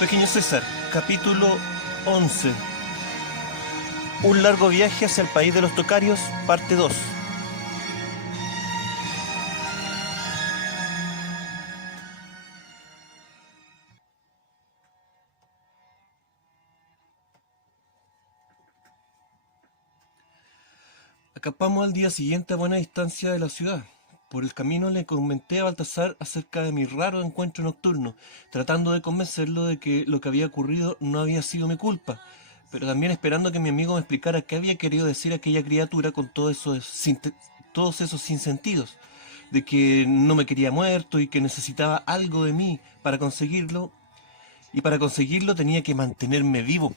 Pequeño César, capítulo 11. Un largo viaje hacia el país de los tocarios, parte 2. Acampamos al día siguiente a buena distancia de la ciudad. Por el camino le comenté a Baltasar acerca de mi raro encuentro nocturno, tratando de convencerlo de que lo que había ocurrido no había sido mi culpa, pero también esperando que mi amigo me explicara qué había querido decir aquella criatura con todos esos sinsentidos, de que no me quería muerto y que necesitaba algo de mí para conseguirlo, y para conseguirlo tenía que mantenerme vivo.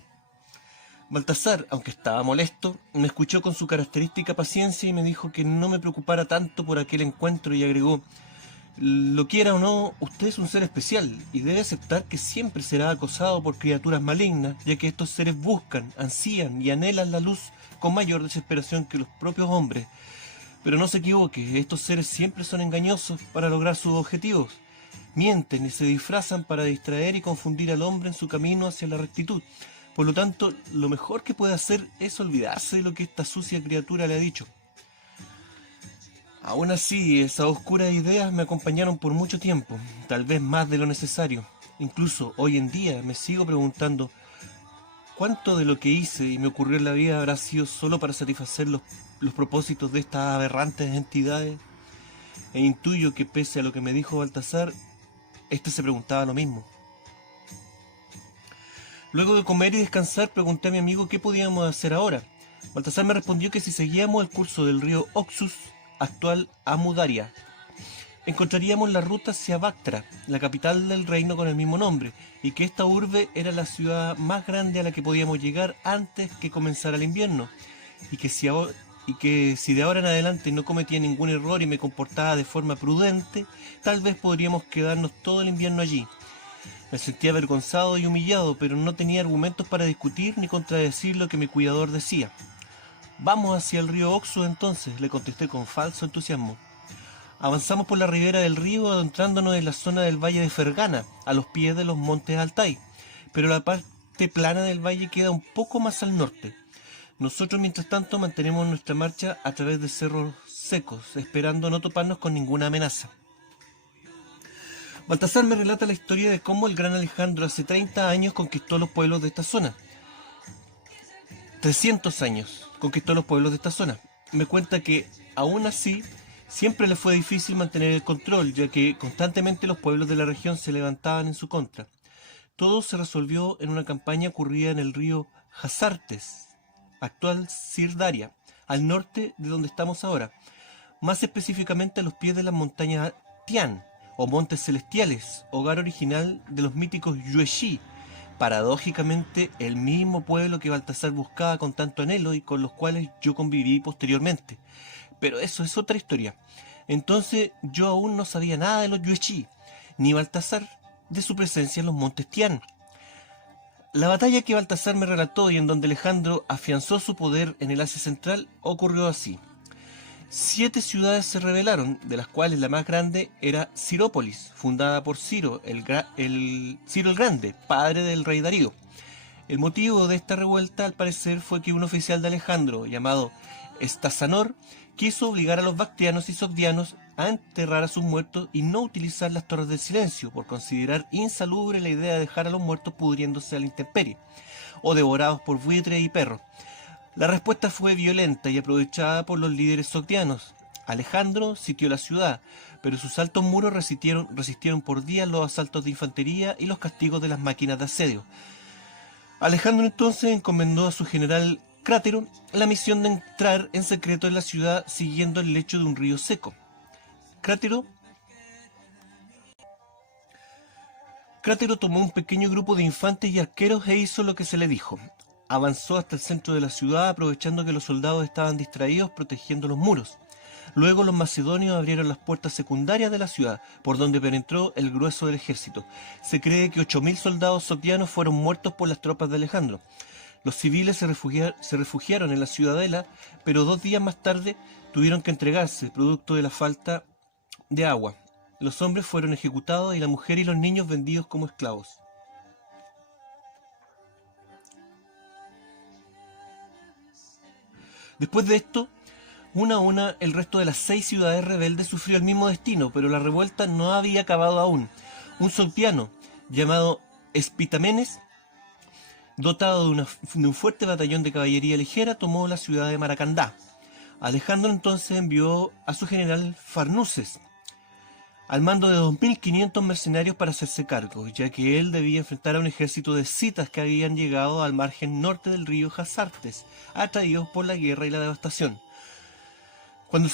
Baltasar, aunque estaba molesto, me escuchó con su característica paciencia y me dijo que no me preocupara tanto por aquel encuentro y agregó: lo quiera o no, usted es un ser especial y debe aceptar que siempre será acosado por criaturas malignas, ya que estos seres buscan, ansían y anhelan la luz con mayor desesperación que los propios hombres. Pero no se equivoque, estos seres siempre son engañosos para lograr sus objetivos. Mienten y se disfrazan para distraer y confundir al hombre en su camino hacia la rectitud. Por lo tanto, lo mejor que puede hacer es olvidarse de lo que esta sucia criatura le ha dicho. Aún así, esas oscuras ideas me acompañaron por mucho tiempo, tal vez más de lo necesario. Incluso hoy en día me sigo preguntando cuánto de lo que hice y me ocurrió en la vida habrá sido solo para satisfacer los propósitos de estas aberrantes entidades. E intuyo que pese a lo que me dijo Baltasar, este se preguntaba lo mismo. Luego de comer y descansar, pregunté a mi amigo qué podíamos hacer ahora. Baltasar me respondió que si seguíamos el curso del río Oxus, actual Amu Daria, encontraríamos la ruta hacia Bactra, la capital del reino con el mismo nombre, y que esta urbe era la ciudad más grande a la que podíamos llegar antes que comenzara el invierno, y que si de ahora en adelante no cometía ningún error y me comportaba de forma prudente, tal vez podríamos quedarnos todo el invierno allí. Me sentía avergonzado y humillado, pero no tenía argumentos para discutir ni contradecir lo que mi cuidador decía. Vamos hacia el río Oxus entonces, le contesté con falso entusiasmo. Avanzamos por la ribera del río, adentrándonos en la zona del valle de Fergana, a los pies de los montes Altai, pero la parte plana del valle queda un poco más al norte. Nosotros, mientras tanto, mantenemos nuestra marcha a través de cerros secos, esperando no toparnos con ninguna amenaza. Baltasar me relata la historia de cómo el gran Alejandro hace 30 años conquistó los pueblos de esta zona. 300 años conquistó los pueblos de esta zona. Me cuenta que, aún así, siempre le fue difícil mantener el control, ya que constantemente los pueblos de la región se levantaban en su contra. Todo se resolvió en una campaña ocurrida en el río Jazartes, actual Sirdaria, al norte de donde estamos ahora, más específicamente a los pies de las montañas Tian, o Montes Celestiales, hogar original de los míticos Yuezhi, paradójicamente el mismo pueblo que Baltasar buscaba con tanto anhelo y con los cuales yo conviví posteriormente. Pero eso es otra historia. Entonces yo aún no sabía nada de los Yuezhi, ni Baltasar de su presencia en los Montes Tian. La batalla que Baltasar me relató y en donde Alejandro afianzó su poder en el Asia Central ocurrió así. 7 ciudades se rebelaron, de las cuales la más grande era Cirópolis, fundada por Ciro Ciro el Grande, padre del rey Darío. El motivo de esta revuelta, al parecer, fue que un oficial de Alejandro, llamado Estasanor, quiso obligar a los bactrianos y sogdianos a enterrar a sus muertos y no utilizar las torres del silencio, por considerar insalubre la idea de dejar a los muertos pudriéndose a la intemperie, o devorados por buitres y perros. La respuesta fue violenta y aprovechada por los líderes sogdianos. Alejandro sitió la ciudad, pero sus altos muros resistieron por días los asaltos de infantería y los castigos de las máquinas de asedio. Alejandro entonces encomendó a su general Crátero la misión de entrar en secreto en la ciudad siguiendo el lecho de un río seco. Crátero tomó un pequeño grupo de infantes y arqueros e hizo lo que se le dijo. Avanzó hasta el centro de la ciudad, aprovechando que los soldados estaban distraídos protegiendo los muros. Luego los macedonios abrieron las puertas secundarias de la ciudad, por donde penetró el grueso del ejército. Se cree que 8.000 soldados sogdianos fueron muertos por las tropas de Alejandro. Los civiles se refugiaron en la ciudadela, pero 2 días más tarde tuvieron que entregarse, producto de la falta de agua. Los hombres fueron ejecutados y la mujer y los niños vendidos como esclavos. Después de esto, una a una, el resto de las 6 ciudades rebeldes sufrió el mismo destino, pero la revuelta no había acabado aún. Un sogdiano llamado Espitamenes, dotado de un fuerte batallón de caballería ligera, tomó la ciudad de Maracandá. Alejandro entonces envió a su general Farnuces al mando de 2.500 mercenarios para hacerse cargo, ya que él debía enfrentar a un ejército de escitas que habían llegado al margen norte del río Jazartes, atraídos por la guerra y la devastación. Cuando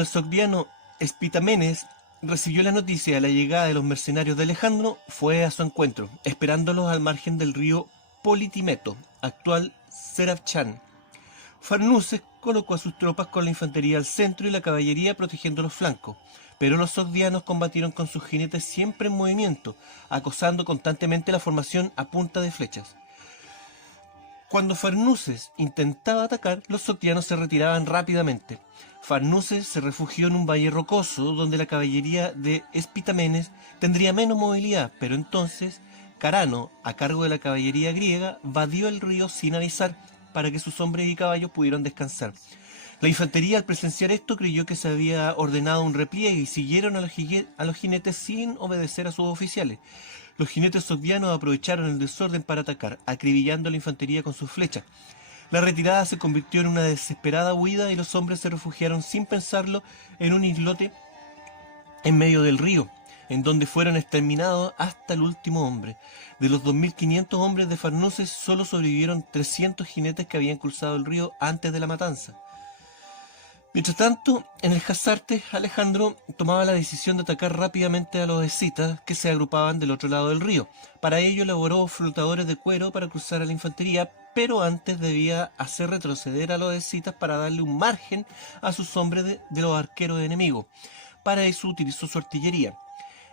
el sogdiano Espitamenes recibió la noticia de la llegada de los mercenarios de Alejandro, fue a su encuentro, esperándolos al margen del río Politimeto, actual Serafchan. Farnuces colocó a sus tropas con la infantería al centro y la caballería protegiendo los flancos, pero los sogdianos combatieron con sus jinetes siempre en movimiento, acosando constantemente la formación a punta de flechas. Cuando Farnuces intentaba atacar, los sogdianos se retiraban rápidamente. Farnuces se refugió en un valle rocoso donde la caballería de Espitamenes tendría menos movilidad, pero entonces Carano, a cargo de la caballería griega, vadió el río sin avisar para que sus hombres y caballos pudieran descansar. La infantería, al presenciar esto, creyó que se había ordenado un repliegue y siguieron a los jinetes sin obedecer a sus oficiales. Los jinetes sogdianos aprovecharon el desorden para atacar, acribillando a la infantería con sus flechas. La retirada se convirtió en una desesperada huida y los hombres se refugiaron sin pensarlo en un islote en medio del río, en donde fueron exterminados hasta el último hombre. De los 2.500 hombres de Farnuces, solo sobrevivieron 300 jinetes que habían cruzado el río antes de la matanza. Mientras tanto, en el Jazartes, Alejandro tomaba la decisión de atacar rápidamente a los escitas que se agrupaban del otro lado del río. Para ello elaboró flotadores de cuero para cruzar a la infantería, pero antes debía hacer retroceder a los escitas para darle un margen a sus hombres de los arqueros enemigos. Para eso utilizó su artillería.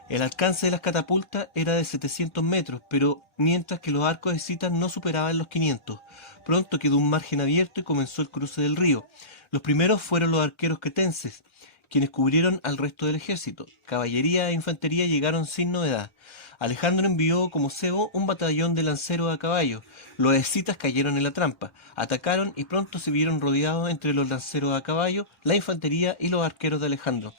El alcance de las catapultas era de 700 metros, pero mientras que los arcos escitas no superaban los 500. Pronto quedó un margen abierto y comenzó el cruce del río. Los primeros fueron los arqueros cretenses, quienes cubrieron al resto del ejército. Caballería e infantería llegaron sin novedad. Alejandro envió como cebo un batallón de lanceros a caballo. Los escitas cayeron en la trampa, atacaron y pronto se vieron rodeados entre los lanceros a caballo, la infantería y los arqueros de Alejandro.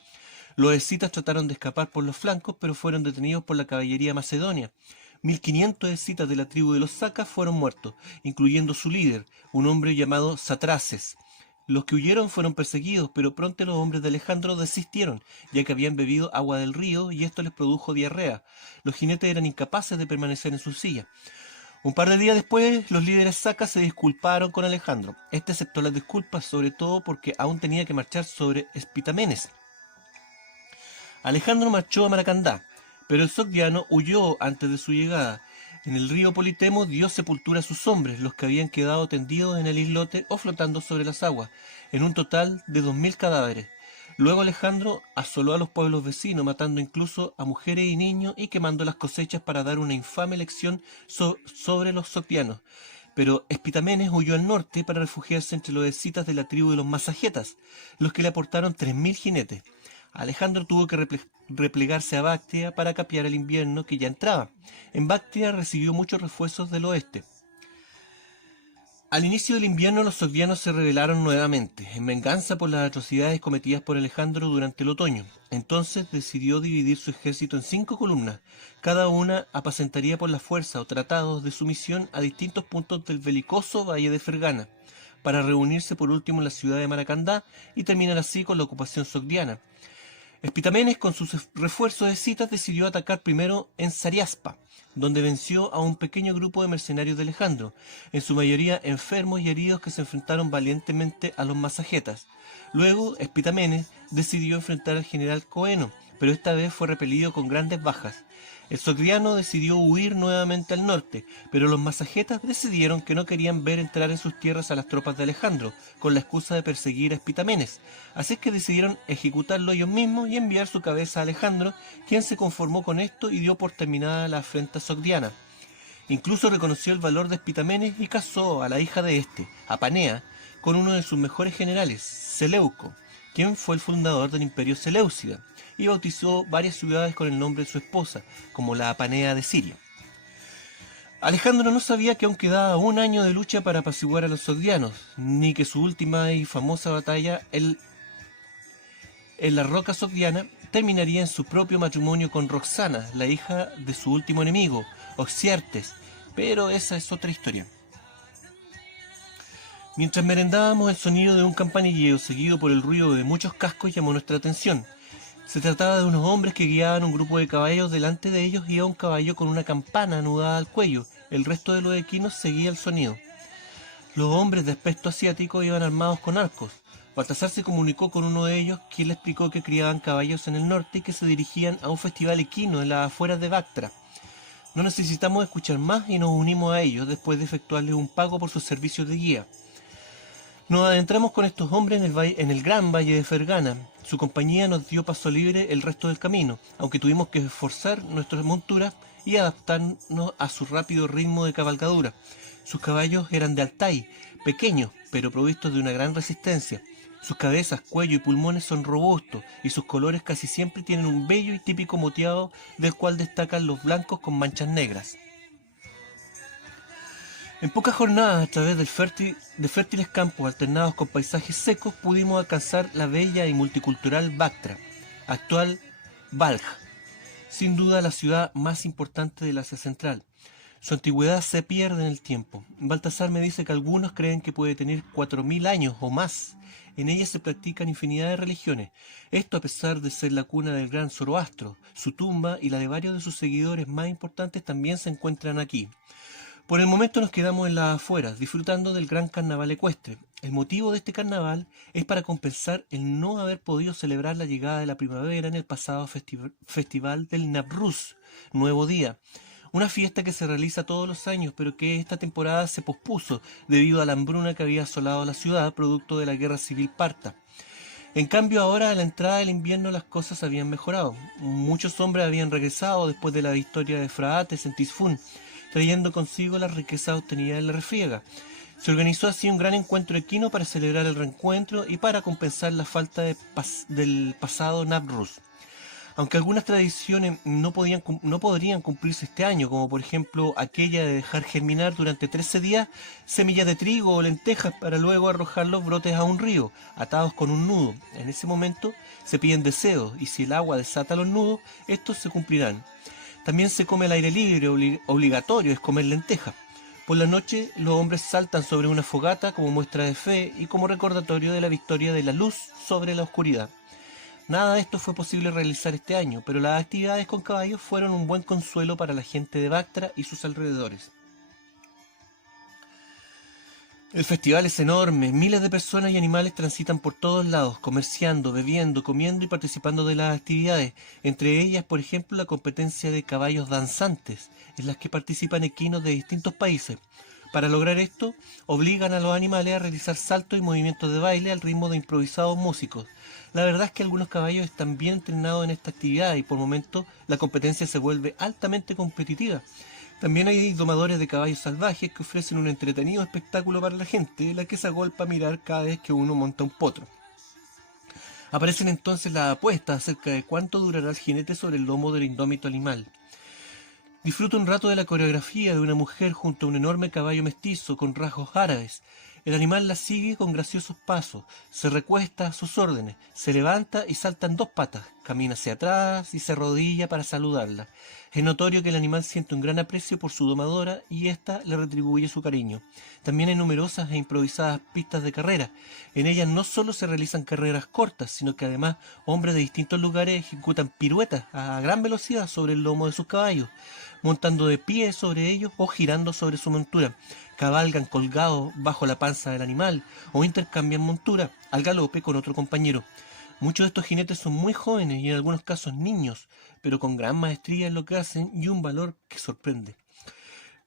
Los escitas trataron de escapar por los flancos, pero fueron detenidos por la caballería macedonia. 1.500 escitas de la tribu de los Sacas fueron muertos, incluyendo su líder, un hombre llamado Satraces. Los que huyeron fueron perseguidos, pero pronto los hombres de Alejandro desistieron, ya que habían bebido agua del río y esto les produjo diarrea. Los jinetes eran incapaces de permanecer en sus sillas. Un par de días después, los líderes Sacas se disculparon con Alejandro. Este aceptó las disculpas, sobre todo porque aún tenía que marchar sobre Espitamenes. Alejandro marchó a Maracandá, pero el sogdiano huyó antes de su llegada. En el río Politemo dio sepultura a sus hombres, los que habían quedado tendidos en el islote o flotando sobre las aguas, en un total de 2.000 cadáveres. Luego Alejandro asoló a los pueblos vecinos, matando incluso a mujeres y niños y quemando las cosechas para dar una infame lección sobre los sogdianos. Pero Espitamenes huyó al norte para refugiarse entre los escitas de la tribu de los masagetas, los que le aportaron 3.000 jinetes. Alejandro tuvo que replegarse a Bactria para capear el invierno que ya entraba. En Bactria recibió muchos refuerzos del oeste. Al inicio del invierno los sogdianos se rebelaron nuevamente, en venganza por las atrocidades cometidas por Alejandro durante el otoño. Entonces decidió dividir su ejército en 5 columnas. Cada una apacentaría por la fuerza o tratados de sumisión a distintos puntos del belicoso valle de Fergana, para reunirse por último en la ciudad de Maracandá y terminar así con la ocupación sogdiana. Espitamenes, con sus refuerzos escitas, decidió atacar primero en Sariaspa, donde venció a un pequeño grupo de mercenarios de Alejandro, en su mayoría enfermos y heridos que se enfrentaron valientemente a los masagetas. Luego, Espitamenes decidió enfrentar al general Coeno, pero esta vez fue repelido con grandes bajas. El sogdiano decidió huir nuevamente al norte, pero los masagetas decidieron que no querían ver entrar en sus tierras a las tropas de Alejandro, con la excusa de perseguir a Espitamenes. Así es que decidieron ejecutarlo ellos mismos y enviar su cabeza a Alejandro, quien se conformó con esto y dio por terminada la afrenta sogdiana. Incluso reconoció el valor de Espitamenes y casó a la hija de este, Apanea, con uno de sus mejores generales, Seleuco, quien fue el fundador del imperio Seleucida, y bautizó varias ciudades con el nombre de su esposa, como la Apanea de Siria. Alejandro no sabía que aún quedaba un año de lucha para apaciguar a los sogdianos, ni que su última y famosa batalla en la roca sogdiana terminaría en su propio matrimonio con Roxana, la hija de su último enemigo, Oxyartes, pero esa es otra historia. Mientras merendábamos, el sonido de un campanilleo seguido por el ruido de muchos cascos llamó nuestra atención. Se trataba de unos hombres que guiaban un grupo de caballos. Delante de ellos iba un caballo con una campana anudada al cuello. El resto de los equinos seguía el sonido. Los hombres de aspecto asiático iban armados con arcos. Baltasar se comunicó con uno de ellos, quien le explicó que criaban caballos en el norte y que se dirigían a un festival equino en las afueras de Bactra. No necesitamos escuchar más y nos unimos a ellos después de efectuarles un pago por sus servicios de guía. Nos adentramos con estos hombres en el gran valle de Fergana. Su compañía nos dio paso libre el resto del camino, aunque tuvimos que esforzar nuestras monturas y adaptarnos a su rápido ritmo de cabalgadura. Sus caballos eran de Altai, pequeños, pero provistos de una gran resistencia. Sus cabezas, cuello y pulmones son robustos, y sus colores casi siempre tienen un bello y típico moteado del cual destacan los blancos con manchas negras. En pocas jornadas, a través de fértiles campos alternados con paisajes secos, pudimos alcanzar la bella y multicultural Bactra, actual Balj, sin duda la ciudad más importante del Asia Central. Su antigüedad se pierde en el tiempo. Baltasar me dice que algunos creen que puede tener 4000 años o más. En ella se practican infinidad de religiones. Esto a pesar de ser la cuna del gran Zoroastro. Su tumba y la de varios de sus seguidores más importantes también se encuentran aquí. Por el momento nos quedamos en las afueras, disfrutando del gran carnaval ecuestre. El motivo de este carnaval es para compensar el no haber podido celebrar la llegada de la primavera en el pasado festival del Navruz, Nuevo Día. Una fiesta que se realiza todos los años, pero que esta temporada se pospuso debido a la hambruna que había asolado la ciudad, producto de la guerra civil parta. En cambio, ahora a la entrada del invierno las cosas habían mejorado. Muchos hombres habían regresado después de la victoria de Fraates en Tisfún, trayendo consigo la riqueza obtenida en la refriega. Se organizó así un gran encuentro equino para celebrar el reencuentro y para compensar la falta del pasado Navruz. Aunque algunas tradiciones no podrían cumplirse este año, como por ejemplo aquella de dejar germinar durante 13 días semillas de trigo o lentejas para luego arrojar los brotes a un río, atados con un nudo. En ese momento se piden deseos y si el agua desata los nudos, estos se cumplirán. También se come al aire libre, obligatorio es comer lentejas. Por la noche los hombres saltan sobre una fogata como muestra de fe y como recordatorio de la victoria de la luz sobre la oscuridad. Nada de esto fue posible realizar este año, pero las actividades con caballos fueron un buen consuelo para la gente de Bactra y sus alrededores. El festival es enorme, miles de personas y animales transitan por todos lados, comerciando, bebiendo, comiendo y participando de las actividades, entre ellas, por ejemplo, la competencia de caballos danzantes, en las que participan equinos de distintos países. Para lograr esto, obligan a los animales a realizar saltos y movimientos de baile al ritmo de improvisados músicos. La verdad es que algunos caballos están bien entrenados en esta actividad y por momentos la competencia se vuelve altamente competitiva. También hay domadores de caballos salvajes que ofrecen un entretenido espectáculo para la gente, la que se agolpa a mirar cada vez que uno monta un potro. Aparecen entonces las apuestas acerca de cuánto durará el jinete sobre el lomo del indómito animal. Disfruta un rato de la coreografía de una mujer junto a un enorme caballo mestizo con rasgos árabes. El animal la sigue con graciosos pasos, se recuesta a sus órdenes, se levanta y salta en dos patas, camina hacia atrás y se arrodilla para saludarla. Es notorio que el animal siente un gran aprecio por su domadora y ésta le retribuye su cariño. También hay numerosas e improvisadas pistas de carrera. En ellas no solo se realizan carreras cortas, sino que además hombres de distintos lugares ejecutan piruetas a gran velocidad sobre el lomo de sus caballos, montando de pie sobre ellos o girando sobre su montura. Cabalgan colgados bajo la panza del animal o intercambian montura al galope con otro compañero. Muchos de estos jinetes son muy jóvenes y en algunos casos niños, pero con gran maestría en lo que hacen y un valor que sorprende.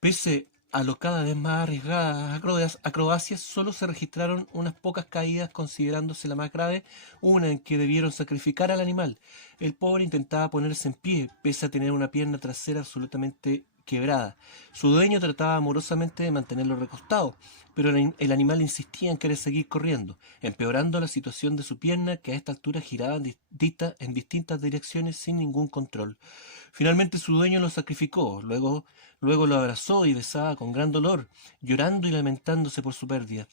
Pese a lo cada vez más arriesgadas acrobacias, solo se registraron unas pocas caídas, considerándose la más grave, una en que debieron sacrificar al animal. El pobre intentaba ponerse en pie, pese a tener una pierna trasera absolutamente quebrada. Su dueño trataba amorosamente de mantenerlo recostado, pero el animal insistía en querer seguir corriendo, empeorando la situación de su pierna, que a esta altura giraba en distintas direcciones sin ningún control. Finalmente su dueño lo sacrificó, luego lo abrazó y besaba con gran dolor, llorando y lamentándose por su pérdida.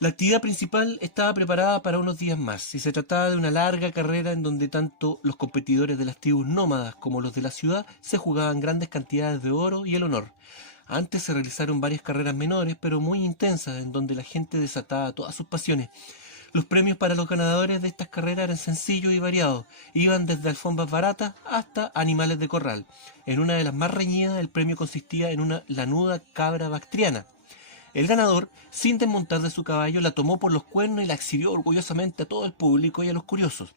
La actividad principal estaba preparada para unos días más, y se trataba de una larga carrera en donde tanto los competidores de las tribus nómadas como los de la ciudad se jugaban grandes cantidades de oro y el honor. Antes se realizaron varias carreras menores, pero muy intensas, en donde la gente desataba todas sus pasiones. Los premios para los ganadores de estas carreras eran sencillos y variados, iban desde alfombras baratas hasta animales de corral. En una de las más reñidas, el premio consistía en una lanuda cabra bactriana. El ganador, sin desmontar de su caballo, la tomó por los cuernos y la exhibió orgullosamente a todo el público y a los curiosos,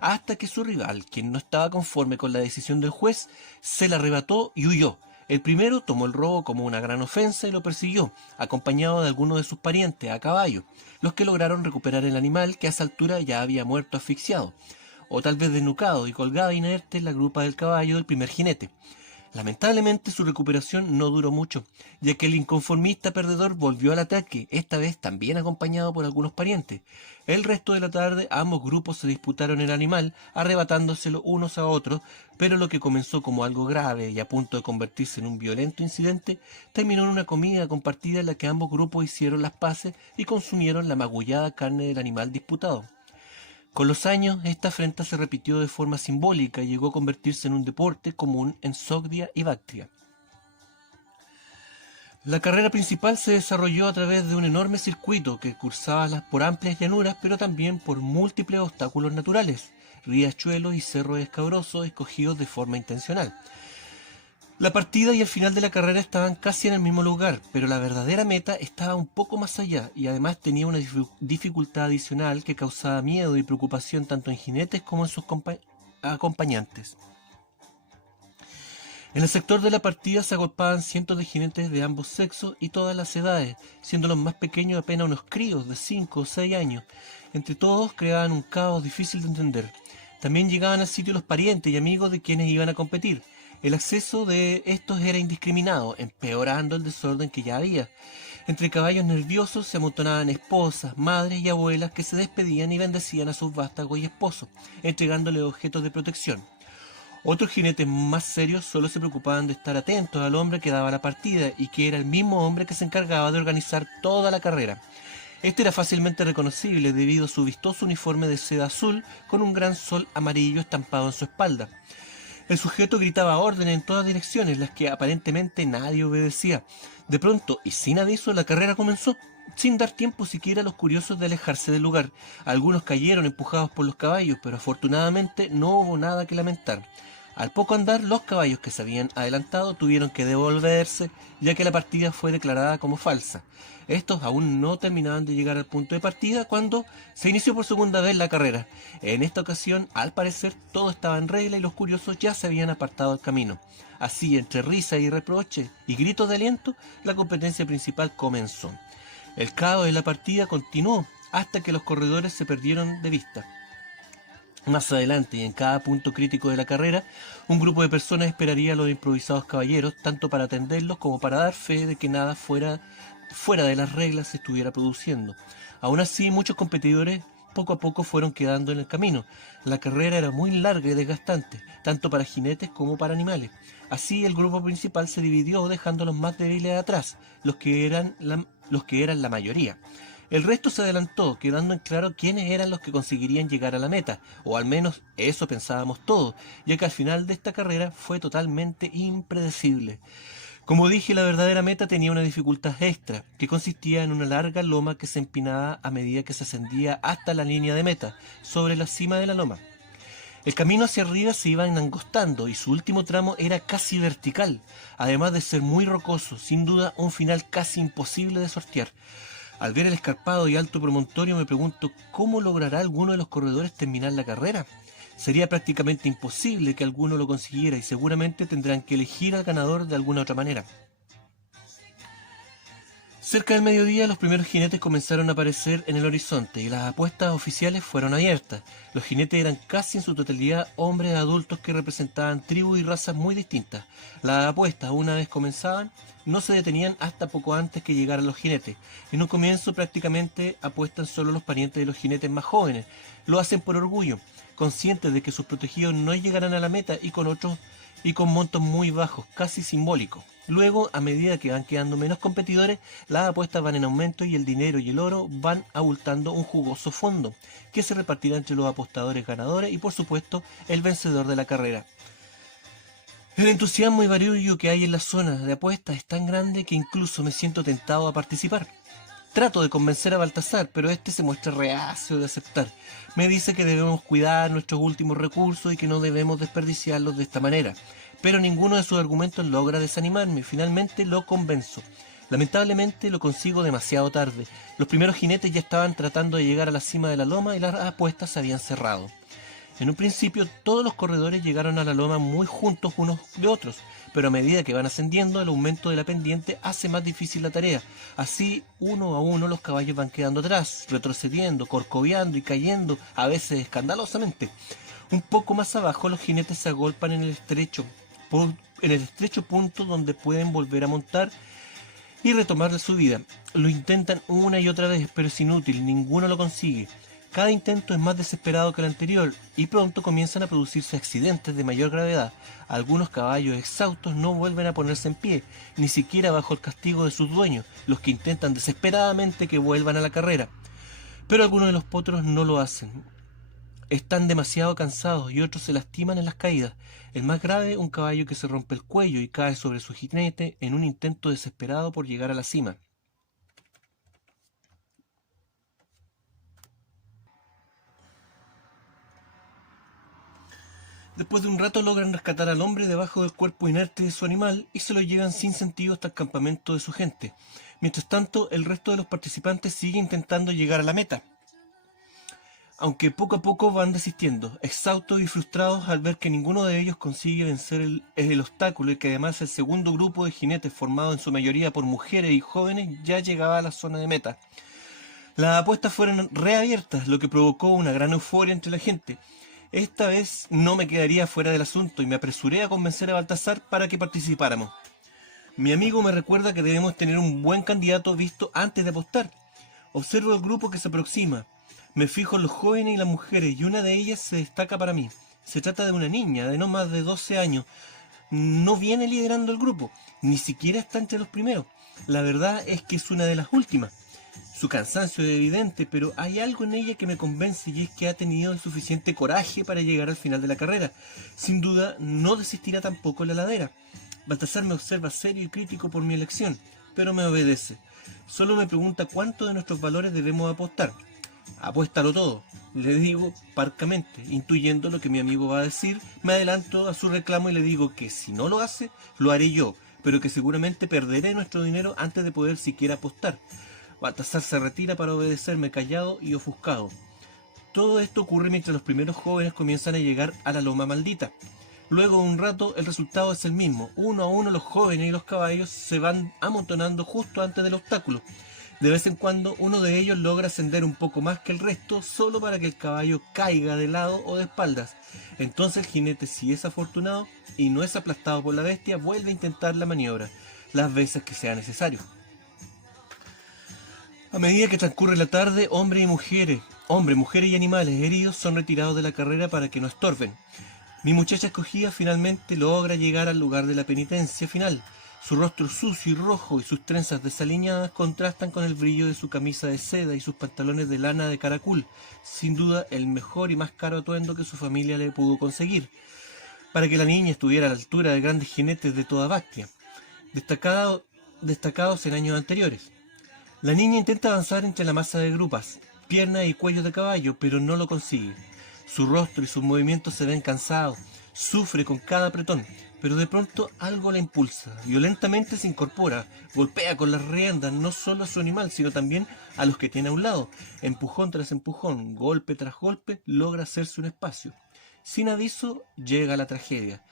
hasta que su rival, quien no estaba conforme con la decisión del juez, se la arrebató y huyó. El primero tomó el robo como una gran ofensa y lo persiguió, acompañado de algunos de sus parientes a caballo, los que lograron recuperar el animal, que a esa altura ya había muerto asfixiado, o tal vez desnucado y colgado inerte en la grupa del caballo del primer jinete. Lamentablemente su recuperación no duró mucho, ya que el inconformista perdedor volvió al ataque, esta vez también acompañado por algunos parientes. El resto de la tarde ambos grupos se disputaron el animal, arrebatándoselo unos a otros, pero lo que comenzó como algo grave y a punto de convertirse en un violento incidente, terminó en una comida compartida en la que ambos grupos hicieron las paces y consumieron la magullada carne del animal disputado. Con los años, esta afrenta se repitió de forma simbólica y llegó a convertirse en un deporte común en Sogdia y Bactria. La carrera principal se desarrolló a través de un enorme circuito que cursaba por amplias llanuras, pero también por múltiples obstáculos naturales, riachuelos y cerros escabrosos escogidos de forma intencional. La partida y el final de la carrera estaban casi en el mismo lugar, pero la verdadera meta estaba un poco más allá y además tenía una dificultad adicional que causaba miedo y preocupación tanto en jinetes como en sus acompañantes. En el sector de la partida se agolpaban cientos de jinetes de ambos sexos y todas las edades, siendo los más pequeños apenas unos críos de 5 o 6 años. Entre todos creaban un caos difícil de entender. También llegaban al sitio los parientes y amigos de quienes iban a competir. El acceso de estos era indiscriminado, empeorando el desorden que ya había. Entre caballos nerviosos se amontonaban esposas, madres y abuelas que se despedían y bendecían a sus vástagos y esposos, entregándoles objetos de protección. Otros jinetes más serios solo se preocupaban de estar atentos al hombre que daba la partida y que era el mismo hombre que se encargaba de organizar toda la carrera. Este era fácilmente reconocible debido a su vistoso uniforme de seda azul con un gran sol amarillo estampado en su espalda. El sujeto gritaba órdenes en todas direcciones, las que aparentemente nadie obedecía. De pronto, y sin aviso, la carrera comenzó, sin dar tiempo siquiera a los curiosos de alejarse del lugar. Algunos cayeron empujados por los caballos, pero afortunadamente no hubo nada que lamentar. Al poco andar, los caballos que se habían adelantado tuvieron que devolverse, ya que la partida fue declarada como falsa. Estos aún no terminaban de llegar al punto de partida cuando se inició por segunda vez la carrera. En esta ocasión, al parecer, todo estaba en regla y los curiosos ya se habían apartado del camino. Así, entre risa y reproche y gritos de aliento, la competencia principal comenzó. El caos de la partida continuó hasta que los corredores se perdieron de vista. Más adelante y en cada punto crítico de la carrera, un grupo de personas esperaría a los improvisados caballeros, tanto para atenderlos como para dar fe de que nada fuera de las reglas se estuviera produciendo. Aún así, muchos competidores poco a poco fueron quedando en el camino. La carrera era muy larga y desgastante, tanto para jinetes como para animales. Así, el grupo principal se dividió, dejando a los más débiles atrás, los que eran la mayoría. El resto se adelantó, quedando en claro quiénes eran los que conseguirían llegar a la meta, o al menos eso pensábamos todos, ya que al final de esta carrera fue totalmente impredecible. Como dije, la verdadera meta tenía una dificultad extra, que consistía en una larga loma que se empinaba a medida que se ascendía hasta la línea de meta, sobre la cima de la loma. El camino hacia arriba se iba angostando y su último tramo era casi vertical, además de ser muy rocoso, sin duda un final casi imposible de sortear. Al ver el escarpado y alto promontorio me pregunto cómo logrará alguno de los corredores terminar la carrera. Sería prácticamente imposible que alguno lo consiguiera y seguramente tendrán que elegir al ganador de alguna otra manera. Cerca del mediodía los primeros jinetes comenzaron a aparecer en el horizonte y las apuestas oficiales fueron abiertas. Los jinetes eran casi en su totalidad hombres adultos que representaban tribus y razas muy distintas. Las apuestas, una vez comenzaban, no se detenían hasta poco antes que llegaran los jinetes. En un comienzo prácticamente apuestan solo los parientes de los jinetes más jóvenes. Lo hacen por orgullo, conscientes de que sus protegidos no llegarán a la meta y con montos muy bajos, casi simbólicos. Luego, a medida que van quedando menos competidores, las apuestas van en aumento y el dinero y el oro van abultando un jugoso fondo, que se repartirá entre los apostadores ganadores y por supuesto el vencedor de la carrera. El entusiasmo y barullo que hay en la zona de apuestas es tan grande que incluso me siento tentado a participar. Trato de convencer a Baltasar, pero este se muestra reacio de aceptar. Me dice que debemos cuidar nuestros últimos recursos y que no debemos desperdiciarlos de esta manera. Pero ninguno de sus argumentos logra desanimarme. Finalmente lo convenzo. Lamentablemente lo consigo demasiado tarde. Los primeros jinetes ya estaban tratando de llegar a la cima de la loma y las apuestas se habían cerrado. En un principio todos los corredores llegaron a la loma muy juntos unos de otros, pero a medida que van ascendiendo el aumento de la pendiente hace más difícil la tarea. Así, uno a uno los caballos van quedando atrás, retrocediendo, corcoveando y cayendo, a veces escandalosamente. Un poco más abajo los jinetes se agolpan en el estrecho punto donde pueden volver a montar y retomar la subida. Lo intentan una y otra vez, pero es inútil, ninguno lo consigue. Cada intento es más desesperado que el anterior y pronto comienzan a producirse accidentes de mayor gravedad. Algunos caballos exhaustos no vuelven a ponerse en pie, ni siquiera bajo el castigo de sus dueños, los que intentan desesperadamente que vuelvan a la carrera. Pero algunos de los potros no lo hacen. Están demasiado cansados y otros se lastiman en las caídas. El más grave, un caballo que se rompe el cuello y cae sobre su jinete en un intento desesperado por llegar a la cima. Después de un rato logran rescatar al hombre debajo del cuerpo inerte de su animal y se lo llevan sin sentido hasta el campamento de su gente. Mientras tanto, el resto de los participantes sigue intentando llegar a la meta, aunque poco a poco van desistiendo, exhaustos y frustrados al ver que ninguno de ellos consigue vencer el obstáculo y que además el segundo grupo de jinetes formado en su mayoría por mujeres y jóvenes ya llegaba a la zona de meta. Las apuestas fueron reabiertas, lo que provocó una gran euforia entre la gente. Esta vez no me quedaría fuera del asunto y me apresuré a convencer a Baltasar para que participáramos. Mi amigo me recuerda que debemos tener un buen candidato visto antes de apostar. Observo el grupo que se aproxima. Me fijo en los jóvenes y las mujeres y una de ellas se destaca para mí. Se trata de una niña de no más de 12 años. No viene liderando el grupo, ni siquiera está entre los primeros. La verdad es que es una de las últimas. Su cansancio es evidente, pero hay algo en ella que me convence y es que ha tenido el suficiente coraje para llegar al final de la carrera. Sin duda, no desistirá tampoco en la ladera. Baltasar me observa serio y crítico por mi elección, pero me obedece. Solo me pregunta cuánto de nuestros valores debemos apostar. Apuéstalo todo, le digo parcamente, intuyendo lo que mi amigo va a decir, me adelanto a su reclamo y le digo que si no lo hace, lo haré yo, pero que seguramente perderé nuestro dinero antes de poder siquiera apostar. Baltasar se retira para obedecerme callado y ofuscado. Todo esto ocurre mientras los primeros jóvenes comienzan a llegar a la loma maldita. Luego de un rato el resultado es el mismo. Uno a uno los jóvenes y los caballos se van amontonando justo antes del obstáculo. De vez en cuando uno de ellos logra ascender un poco más que el resto solo para que el caballo caiga de lado o de espaldas. Entonces el jinete, si es afortunado y no es aplastado por la bestia, vuelve a intentar la maniobra las veces que sea necesario. A medida que transcurre la tarde, hombres, mujeres y animales heridos son retirados de la carrera para que no estorben. Mi muchacha escogida finalmente logra llegar al lugar de la penitencia final. Su rostro sucio y rojo y sus trenzas desaliñadas contrastan con el brillo de su camisa de seda y sus pantalones de lana de caracol, sin duda el mejor y más caro atuendo que su familia le pudo conseguir, para que la niña estuviera a la altura de grandes jinetes de toda Bactria, destacados en años anteriores. La niña intenta avanzar entre la masa de grupas, piernas y cuellos de caballo, pero no lo consigue. Su rostro y sus movimientos se ven cansados, sufre con cada apretón, pero de pronto algo la impulsa. Violentamente se incorpora, golpea con las riendas no solo a su animal, sino también a los que tiene a un lado. Empujón tras empujón, golpe tras golpe, logra hacerse un espacio. Sin aviso, llega la tragedia.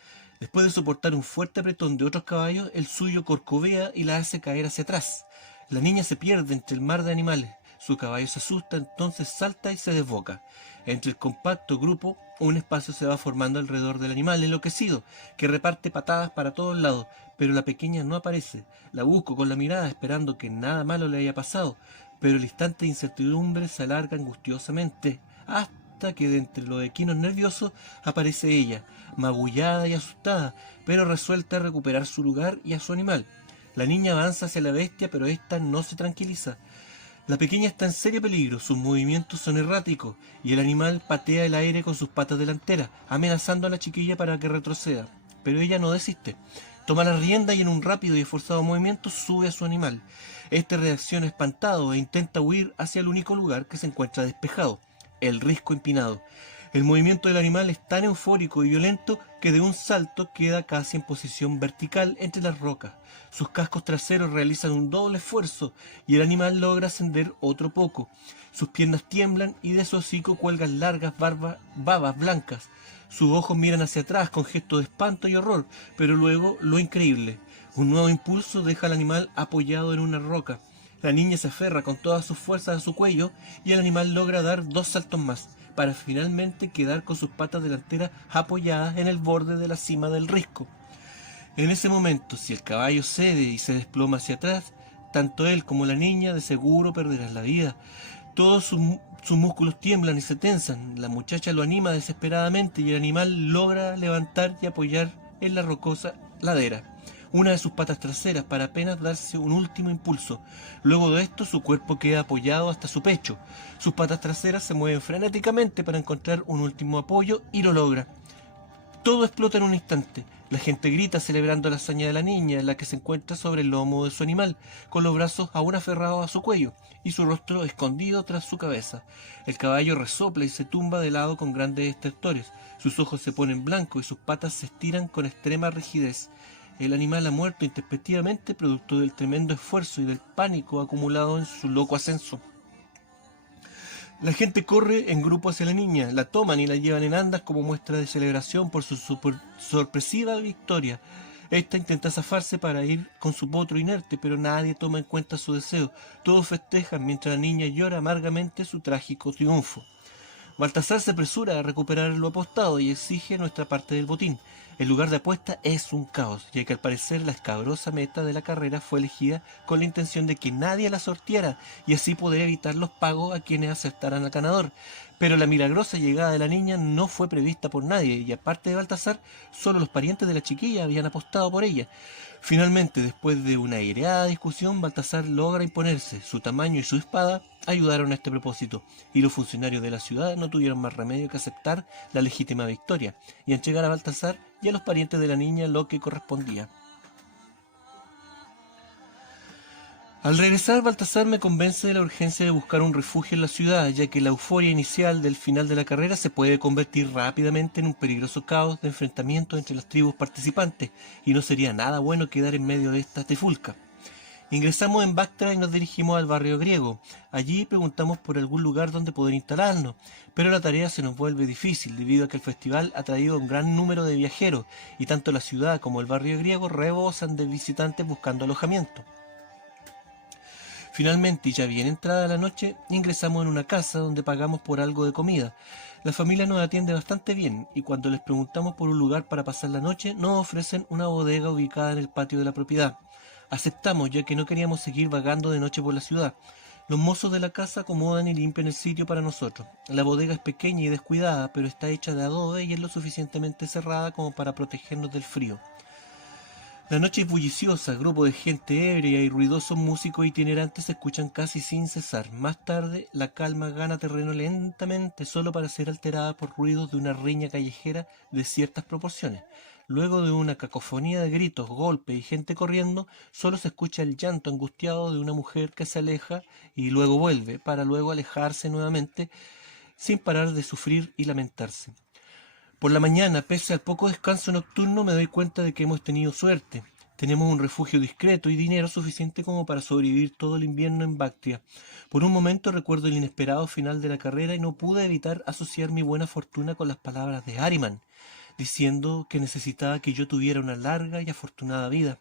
Después de soportar un fuerte apretón de otros caballos, el suyo corcovea y la hace caer hacia atrás. La niña se pierde entre el mar de animales. Su caballo se asusta, entonces salta y se desboca. Entre el compacto grupo, un espacio se va formando alrededor del animal enloquecido, que reparte patadas para todos lados, pero la pequeña no aparece. La busco con la mirada esperando que nada malo le haya pasado, pero el instante de incertidumbre se alarga angustiosamente, hasta que de entre los equinos nerviosos aparece ella, magullada y asustada, pero resuelta a recuperar su lugar y a su animal. La niña avanza hacia la bestia, pero ésta no se tranquiliza. La pequeña está en serio peligro, sus movimientos son erráticos y el animal patea el aire con sus patas delanteras, amenazando a la chiquilla para que retroceda. Pero ella no desiste. Toma la rienda y en un rápido y esforzado movimiento sube a su animal. Este reacciona espantado e intenta huir hacia el único lugar que se encuentra despejado, el risco empinado. El movimiento del animal es tan eufórico y violento que de un salto queda casi en posición vertical entre las rocas. Sus cascos traseros realizan un doble esfuerzo y el animal logra ascender otro poco. Sus piernas tiemblan y de su hocico cuelgan largas babas blancas. Sus ojos miran hacia atrás con gesto de espanto y horror, pero luego lo increíble. Un nuevo impulso deja al animal apoyado en una roca. La niña se aferra con todas sus fuerzas a su cuello y el animal logra dar 2 saltos más, para finalmente quedar con sus patas delanteras apoyadas en el borde de la cima del risco. En ese momento, si el caballo cede y se desploma hacia atrás, tanto él como la niña de seguro perderán la vida. Todos sus músculos tiemblan y se tensan. La muchacha lo anima desesperadamente y el animal logra levantar y apoyar en la rocosa ladera una de sus patas traseras para apenas darse un último impulso. Luego de esto, su cuerpo queda apoyado hasta su pecho. Sus patas traseras se mueven frenéticamente para encontrar un último apoyo y lo logra. Todo explota en un instante. La gente grita celebrando la hazaña de la niña, la que se encuentra sobre el lomo de su animal, con los brazos aún aferrados a su cuello y su rostro escondido tras su cabeza. El caballo resopla y se tumba de lado con grandes estertores. Sus ojos se ponen blancos y sus patas se estiran con extrema rigidez. El animal ha muerto intempestivamente producto del tremendo esfuerzo y del pánico acumulado en su loco ascenso. La gente corre en grupo hacia la niña, la toman y la llevan en andas como muestra de celebración por su sorpresiva victoria. Esta intenta zafarse para ir con su potro inerte, pero nadie toma en cuenta su deseo. Todos festejan mientras la niña llora amargamente su trágico triunfo. Baltasar se apresura a recuperar lo apostado y exige nuestra parte del botín. El lugar de apuesta es un caos, ya que al parecer la escabrosa meta de la carrera fue elegida con la intención de que nadie la sorteara y así poder evitar los pagos a quienes aceptaran al ganador. Pero la milagrosa llegada de la niña no fue prevista por nadie y aparte de Baltasar, solo los parientes de la chiquilla habían apostado por ella. Finalmente, después de una aireada discusión, Baltasar logra imponerse. Su tamaño y su espada ayudaron a este propósito, y los funcionarios de la ciudad no tuvieron más remedio que aceptar la legítima victoria y entregar a Baltasar y a los parientes de la niña lo que correspondía. Al regresar, Baltasar me convence de la urgencia de buscar un refugio en la ciudad, ya que la euforia inicial del final de la carrera se puede convertir rápidamente en un peligroso caos de enfrentamientos entre las tribus participantes, y no sería nada bueno quedar en medio de esta trifulca. Ingresamos en Bactra y nos dirigimos al barrio griego. Allí preguntamos por algún lugar donde poder instalarnos, pero la tarea se nos vuelve difícil debido a que el festival ha traído un gran número de viajeros y tanto la ciudad como el barrio griego rebosan de visitantes buscando alojamiento. Finalmente, y ya bien entrada la noche, ingresamos en una casa donde pagamos por algo de comida. La familia nos atiende bastante bien y cuando les preguntamos por un lugar para pasar la noche, nos ofrecen una bodega ubicada en el patio de la propiedad. Aceptamos ya que no queríamos seguir vagando de noche por la ciudad. Los mozos de la casa acomodan y limpian el sitio para nosotros. La bodega es pequeña y descuidada, pero está hecha de adobe y es lo suficientemente cerrada como para protegernos del frío. La noche es bulliciosa, grupos de gente ebria y ruidosos músicos itinerantes se escuchan casi sin cesar. Más tarde, la calma gana terreno lentamente, solo para ser alterada por ruidos de una riña callejera de ciertas proporciones. Luego de una cacofonía de gritos, golpes y gente corriendo, solo se escucha el llanto angustiado de una mujer que se aleja y luego vuelve, para luego alejarse nuevamente, sin parar de sufrir y lamentarse. Por la mañana, pese al poco descanso nocturno, me doy cuenta de que hemos tenido suerte. Tenemos un refugio discreto y dinero suficiente como para sobrevivir todo el invierno en Bactria. Por un momento recuerdo el inesperado final de la carrera y no pude evitar asociar mi buena fortuna con las palabras de Ahriman, diciendo que necesitaba que yo tuviera una larga y afortunada vida.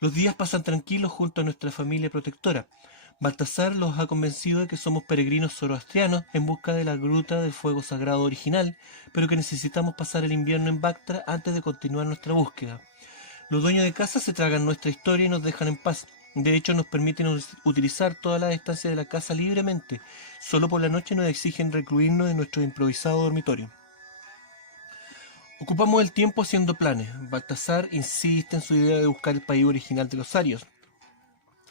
Los días pasan tranquilos junto a nuestra familia protectora. Baltasar los ha convencido de que somos peregrinos zoroastrianos en busca de la gruta del fuego sagrado original, pero que necesitamos pasar el invierno en Bactra antes de continuar nuestra búsqueda. Los dueños de casa se tragan nuestra historia y nos dejan en paz. De hecho, nos permiten utilizar toda la estancia de la casa libremente. Solo por la noche nos exigen recluirnos en nuestro improvisado dormitorio. Ocupamos el tiempo haciendo planes. Baltasar insiste en su idea de buscar el país original de los arios.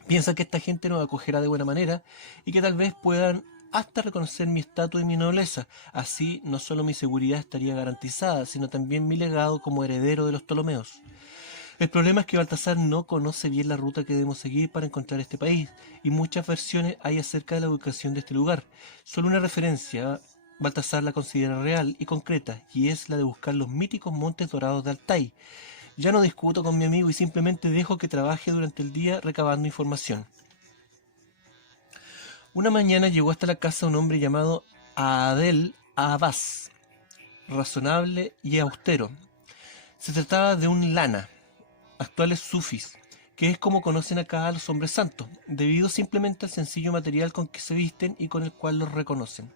Piensa que esta gente nos acogerá de buena manera y que tal vez puedan hasta reconocer mi estatus y mi nobleza. Así, no solo mi seguridad estaría garantizada, sino también mi legado como heredero de los Ptolomeos. El problema es que Baltasar no conoce bien la ruta que debemos seguir para encontrar este país, y muchas versiones hay acerca de la ubicación de este lugar. Solo una referencia, Baltasar la considera real y concreta, y es la de buscar los míticos montes dorados de Altai. Ya no discuto con mi amigo y simplemente dejo que trabaje durante el día recabando información. Una mañana llegó hasta la casa un hombre llamado Adel Abbas, razonable y austero. Se trataba de un lana, actuales sufis, que es como conocen acá a los hombres santos, debido simplemente al sencillo material con que se visten y con el cual los reconocen.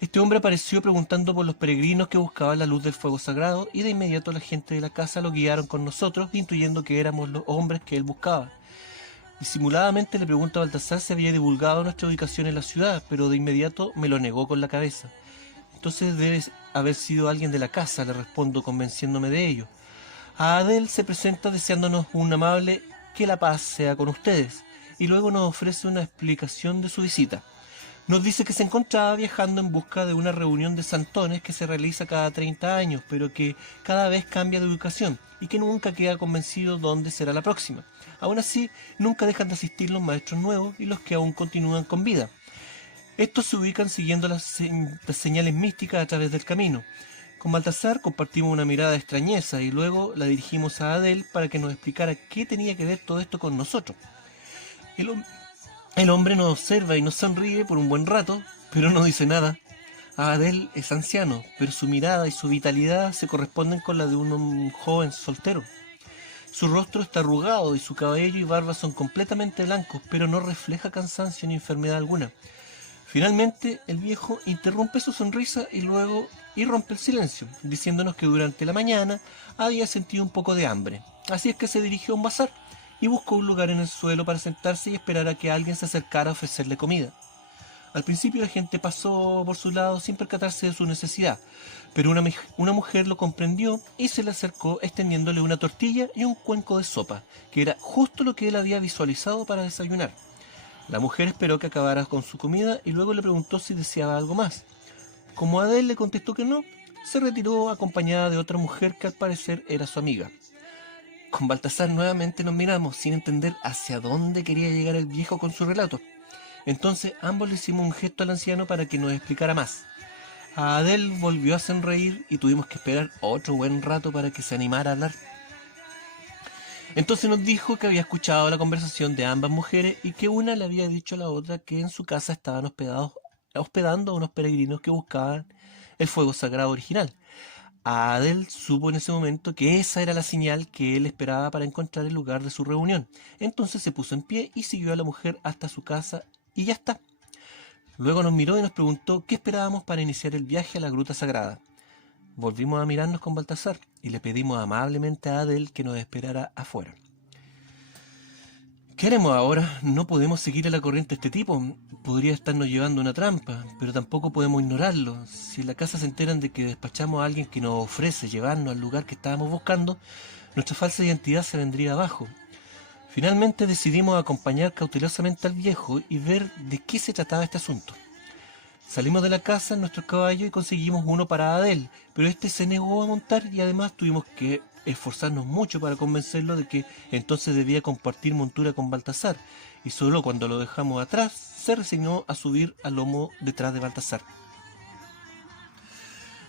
Este hombre apareció preguntando por los peregrinos que buscaban la luz del fuego sagrado, y de inmediato la gente de la casa lo guiaron con nosotros, intuyendo que éramos los hombres que él buscaba. Disimuladamente le pregunto a Baltasar si había divulgado nuestra ubicación en la ciudad, pero de inmediato me lo negó con la cabeza. Entonces debe haber sido alguien de la casa, le respondo convenciéndome de ello. Adel se presenta deseándonos un amable que la paz sea con ustedes, y luego nos ofrece una explicación de su visita. Nos dice que se encontraba viajando en busca de una reunión de santones que se realiza cada 30 años, pero que cada vez cambia de ubicación y que nunca queda convencido dónde será la próxima. Aún así, nunca dejan de asistir los maestros nuevos y los que aún continúan con vida. Estos se ubican siguiendo las señales místicas a través del camino. Con Baltasar compartimos una mirada de extrañeza y luego la dirigimos a Adel para que nos explicara qué tenía que ver todo esto con nosotros. El hombre nos observa y nos sonríe por un buen rato, pero no dice nada. Adel es anciano, pero su mirada y su vitalidad se corresponden con la de un joven soltero. Su rostro está arrugado y su cabello y barba son completamente blancos, pero no refleja cansancio ni enfermedad alguna. Finalmente, el viejo interrumpe su sonrisa y luego irrumpe el silencio, diciéndonos que durante la mañana había sentido un poco de hambre. Así es que se dirigió a un bazar y buscó un lugar en el suelo para sentarse y esperar a que alguien se acercara a ofrecerle comida. Al principio la gente pasó por su lado sin percatarse de su necesidad, pero una mujer lo comprendió y se le acercó extendiéndole una tortilla y un cuenco de sopa, que era justo lo que él había visualizado para desayunar. La mujer esperó que acabara con su comida y luego le preguntó si deseaba algo más. Como Adel le contestó que no, se retiró acompañada de otra mujer que al parecer era su amiga. Con Baltasar nuevamente nos miramos sin entender hacia dónde quería llegar el viejo con su relato. Entonces ambos le hicimos un gesto al anciano para que nos explicara más. Adel volvió a sonreír y tuvimos que esperar otro buen rato para que se animara a hablar. Entonces nos dijo que había escuchado la conversación de ambas mujeres y que una le había dicho a la otra que en su casa estaban hospedando a unos peregrinos que buscaban el fuego sagrado original. Adel supo en ese momento que esa era la señal que él esperaba para encontrar el lugar de su reunión. Entonces se puso en pie y siguió a la mujer hasta su casa y ya está. Luego nos miró y nos preguntó qué esperábamos para iniciar el viaje a la gruta sagrada. Volvimos a mirarnos con Baltasar y le pedimos amablemente a Adel que nos esperara afuera. ¿Qué haremos ahora? No podemos seguir a la corriente de este tipo. Podría estarnos llevando una trampa, pero tampoco podemos ignorarlo. Si en la casa se enteran de que despachamos a alguien que nos ofrece llevarnos al lugar que estábamos buscando, nuestra falsa identidad se vendría abajo. Finalmente decidimos acompañar cautelosamente al viejo y ver de qué se trataba este asunto. Salimos de la casa en nuestro caballo y conseguimos uno para Adel, pero este se negó a montar y además tuvimos que esforzarnos mucho para convencerlo de que entonces debía compartir montura con Baltasar, y solo cuando lo dejamos atrás se resignó a subir al lomo detrás de Baltasar.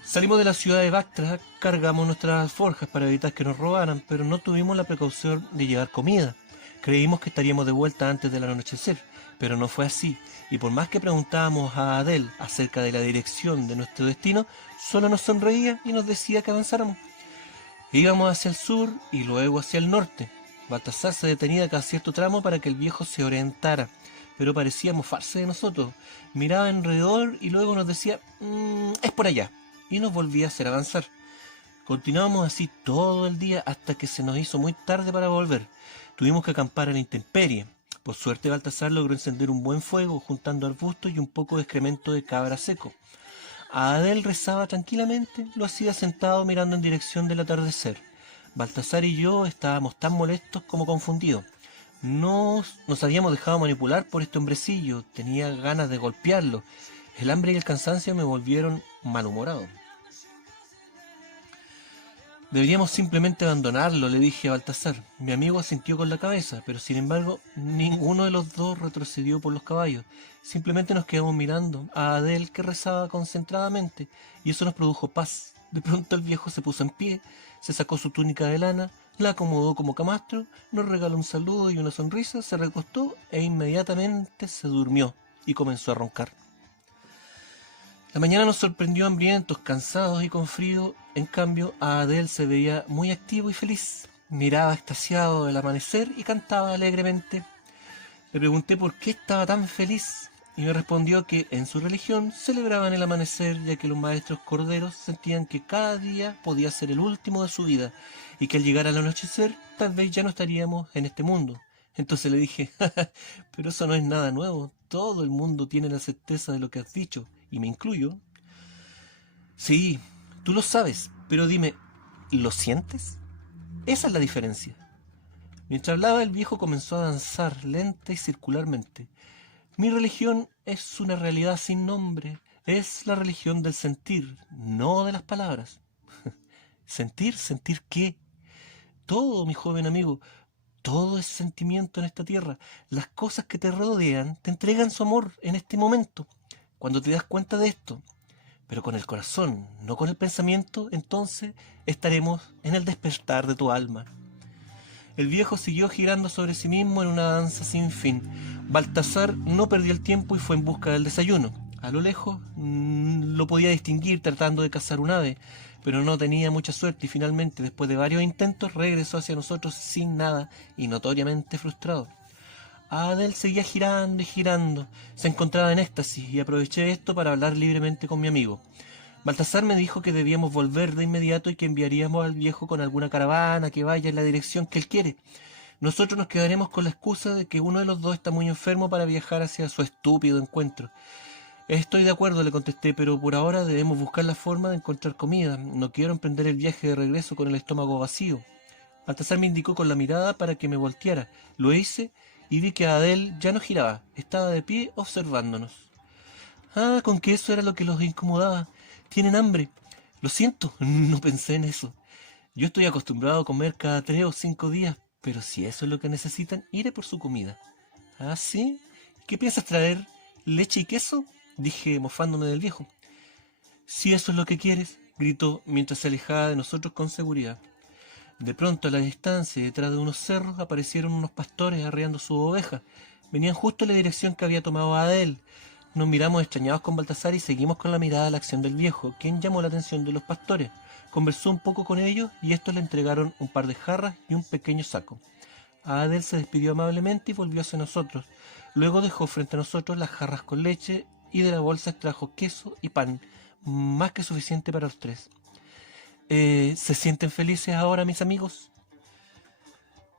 Salimos de la ciudad de Bactra, cargamos nuestras alforjas para evitar que nos robaran, pero no tuvimos la precaución de llevar comida. Creímos que estaríamos de vuelta antes del anochecer, pero no fue así, y por más que preguntábamos a Adel acerca de la dirección de nuestro destino, solo nos sonreía y nos decía que avanzáramos. Íbamos hacia el sur y luego hacia el norte. Baltasar se detenía cada cierto tramo para que el viejo se orientara, pero parecía mofarse de nosotros. Miraba alrededor y luego nos decía, es por allá, y nos volvía a hacer avanzar. Continuamos así todo el día hasta que se nos hizo muy tarde para volver. Tuvimos que acampar a la intemperie. Por suerte Baltasar logró encender un buen fuego juntando arbustos y un poco de excremento de cabra seco. Adel rezaba tranquilamente, lo hacía sentado mirando en dirección del atardecer. Baltasar y yo estábamos tan molestos como confundidos. Nos habíamos dejado manipular por este hombrecillo, tenía ganas de golpearlo. El hambre y el cansancio me volvieron malhumorado. Deberíamos simplemente abandonarlo, le dije a Baltasar. Mi amigo asintió con la cabeza, pero sin embargo, ninguno de los dos retrocedió por los caballos. Simplemente nos quedamos mirando a Adel, que rezaba concentradamente, y eso nos produjo paz. De pronto el viejo se puso en pie, se sacó su túnica de lana, la acomodó como camastro, nos regaló un saludo y una sonrisa, se recostó e inmediatamente se durmió y comenzó a roncar. La mañana nos sorprendió hambrientos, cansados y con frío. En cambio, a Adel se veía muy activo y feliz. Miraba extasiado el amanecer y cantaba alegremente. Le pregunté por qué estaba tan feliz y me respondió que en su religión celebraban el amanecer, ya que los maestros corderos sentían que cada día podía ser el último de su vida y que al llegar al anochecer tal vez ya no estaríamos en este mundo. Entonces le dije, pero eso no es nada nuevo, todo el mundo tiene la certeza de lo que has dicho, y me incluyo. Sí, tú lo sabes, pero dime, ¿lo sientes? Esa es la diferencia. Mientras hablaba, el viejo comenzó a danzar lenta y circularmente. Mi religión es una realidad sin nombre, es la religión del sentir, no de las palabras. ¿Sentir? ¿Sentir qué? Todo, mi joven amigo, todo es sentimiento en esta tierra. Las cosas que te rodean te entregan su amor en este momento. Cuando te das cuenta de esto, pero con el corazón, no con el pensamiento, entonces estaremos en el despertar de tu alma. El viejo siguió girando sobre sí mismo en una danza sin fin. Baltasar no perdió el tiempo y fue en busca del desayuno. A lo lejos lo podía distinguir tratando de cazar un ave, pero no tenía mucha suerte y finalmente, después de varios intentos, regresó hacia nosotros sin nada y notoriamente frustrado. Adel seguía girando y girando. Se encontraba en éxtasis y aproveché esto para hablar libremente con mi amigo. Baltasar me dijo que debíamos volver de inmediato y que enviaríamos al viejo con alguna caravana que vaya en la dirección que él quiere. Nosotros nos quedaremos con la excusa de que uno de los dos está muy enfermo para viajar hacia su estúpido encuentro. Estoy de acuerdo, le contesté, pero por ahora debemos buscar la forma de encontrar comida. No quiero emprender el viaje de regreso con el estómago vacío. Baltasar me indicó con la mirada para que me volteara. Lo hice y vi que Adel ya no giraba, estaba de pie observándonos. Ah, con que eso era lo que los incomodaba. Tienen hambre. Lo siento, no pensé en eso. Yo estoy acostumbrado a comer cada 3 o 5 días, pero si eso es lo que necesitan, iré por su comida. ¿Ah, sí? ¿Qué piensas traer? ¿Leche y queso? Dije, mofándome del viejo. Si eso es lo que quieres, gritó mientras se alejaba de nosotros con seguridad. De pronto, a la distancia, detrás de unos cerros, aparecieron unos pastores arreando sus ovejas. Venían justo en la dirección que había tomado Adel. Nos miramos extrañados con Baltasar y seguimos con la mirada a la acción del viejo, quien llamó la atención de los pastores. Conversó un poco con ellos y estos le entregaron un par de jarras y un pequeño saco. Adel se despidió amablemente y volvió hacia nosotros. Luego dejó frente a nosotros las jarras con leche y de la bolsa extrajo queso y pan, más que suficiente para los tres. ¿Se sienten felices ahora, mis amigos?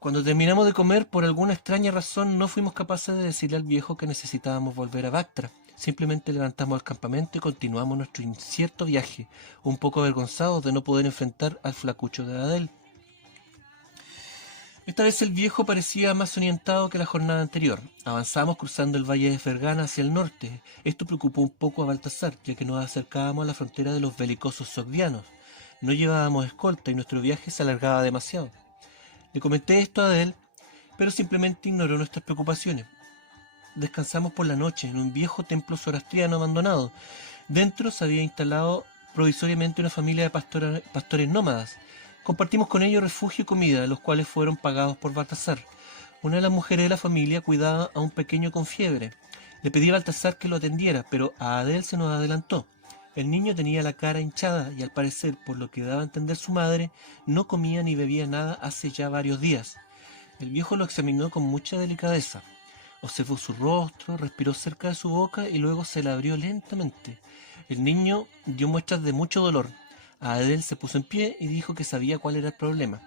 Cuando terminamos de comer, por alguna extraña razón, no fuimos capaces de decirle al viejo que necesitábamos volver a Bactra. Simplemente levantamos el campamento y continuamos nuestro incierto viaje, un poco avergonzados de no poder enfrentar al flacucho de Adel. Esta vez el viejo parecía más orientado que la jornada anterior. Avanzamos cruzando el valle de Fergana hacia el norte. Esto preocupó un poco a Baltasar, ya que nos acercábamos a la frontera de los belicosos sogdianos. No llevábamos escolta y nuestro viaje se alargaba demasiado. Le comenté esto a Adel, pero simplemente ignoró nuestras preocupaciones. Descansamos por la noche en un viejo templo zoroastriano abandonado. Dentro se había instalado provisoriamente una familia de pastores nómadas. Compartimos con ellos refugio y comida, los cuales fueron pagados por Baltasar. Una de las mujeres de la familia cuidaba a un pequeño con fiebre. Le pedí a Baltasar que lo atendiera, pero a Adel se nos adelantó. El niño tenía la cara hinchada y al parecer, por lo que daba a entender su madre, no comía ni bebía nada hace ya varios días. El viejo lo examinó con mucha delicadeza. Observó su rostro, respiró cerca de su boca y luego se la abrió lentamente. El niño dio muestras de mucho dolor. Adel se puso en pie y dijo que sabía cuál era el problema.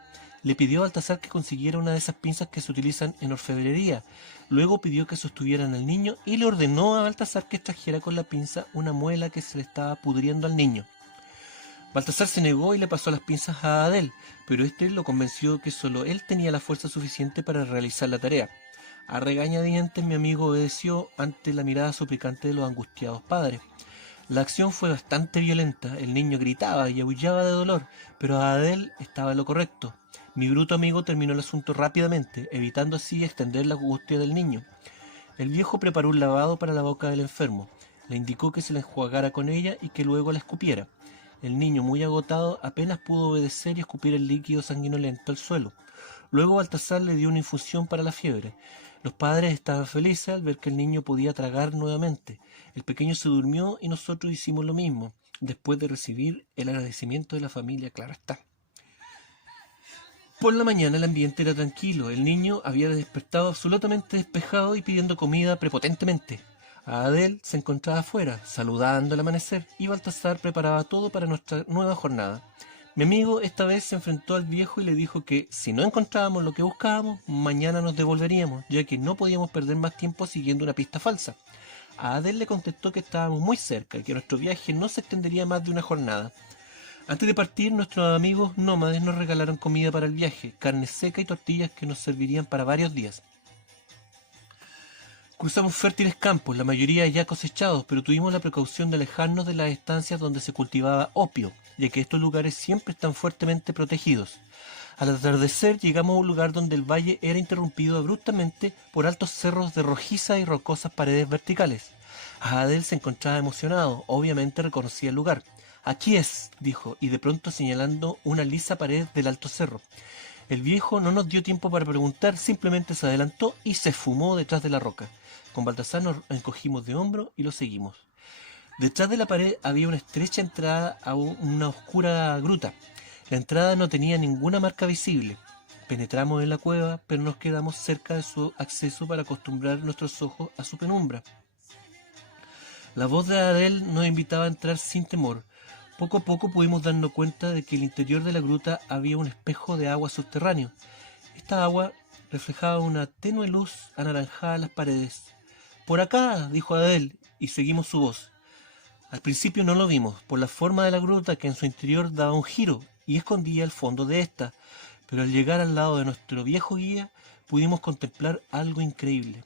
Le pidió a Baltasar que consiguiera una de esas pinzas que se utilizan en orfebrería. Luego pidió que sostuvieran al niño y le ordenó a Baltasar que extrajera con la pinza una muela que se le estaba pudriendo al niño. Baltasar se negó y le pasó las pinzas a Adel, pero este lo convenció que solo él tenía la fuerza suficiente para realizar la tarea. A regañadientes mi amigo obedeció ante la mirada suplicante de los angustiados padres. La acción fue bastante violenta, el niño gritaba y aullaba de dolor, pero Adel estaba en lo correcto. Mi bruto amigo terminó el asunto rápidamente, evitando así extender la angustia del niño. El viejo preparó un lavado para la boca del enfermo, le indicó que se la enjuagara con ella y que luego la escupiera. El niño, muy agotado, apenas pudo obedecer y escupir el líquido sanguinolento al suelo. Luego Baltasar le dio una infusión para la fiebre. Los padres estaban felices al ver que el niño podía tragar nuevamente. El pequeño se durmió y nosotros hicimos lo mismo, después de recibir el agradecimiento de la familia, claro está. Por la mañana el ambiente era tranquilo, el niño había despertado absolutamente despejado y pidiendo comida prepotentemente. Adel se encontraba afuera, saludando el amanecer, y Baltasar preparaba todo para nuestra nueva jornada. Mi amigo esta vez se enfrentó al viejo y le dijo que si no encontrábamos lo que buscábamos, mañana nos devolveríamos, ya que no podíamos perder más tiempo siguiendo una pista falsa. A Adel le contestó que estábamos muy cerca y que nuestro viaje no se extendería más de una jornada. Antes de partir, nuestros amigos nómades nos regalaron comida para el viaje, carne seca y tortillas que nos servirían para varios días. Cruzamos fértiles campos, la mayoría ya cosechados, pero tuvimos la precaución de alejarnos de las estancias donde se cultivaba opio, ya que estos lugares siempre están fuertemente protegidos. Al atardecer llegamos a un lugar donde el valle era interrumpido abruptamente por altos cerros de rojizas y rocosas paredes verticales. Adel se encontraba emocionado, obviamente reconocía el lugar. «Aquí es», dijo, y de pronto señalando una lisa pared del alto cerro. El viejo no nos dio tiempo para preguntar, simplemente se adelantó y se esfumó detrás de la roca. Con Baltasar nos encogimos de hombro y lo seguimos. Detrás de la pared había una estrecha entrada a una oscura gruta. La entrada no tenía ninguna marca visible. Penetramos en la cueva, pero nos quedamos cerca de su acceso para acostumbrar nuestros ojos a su penumbra. La voz de Adel nos invitaba a entrar sin temor. Poco a poco pudimos darnos cuenta de que en el interior de la gruta había un espejo de agua subterráneo. Esta agua reflejaba una tenue luz anaranjada en las paredes. «Por acá», dijo Adel, y seguimos su voz. Al principio no lo vimos, por la forma de la gruta que en su interior daba un giro y escondía el fondo de esta, pero al llegar al lado de nuestro viejo guía pudimos contemplar algo increíble.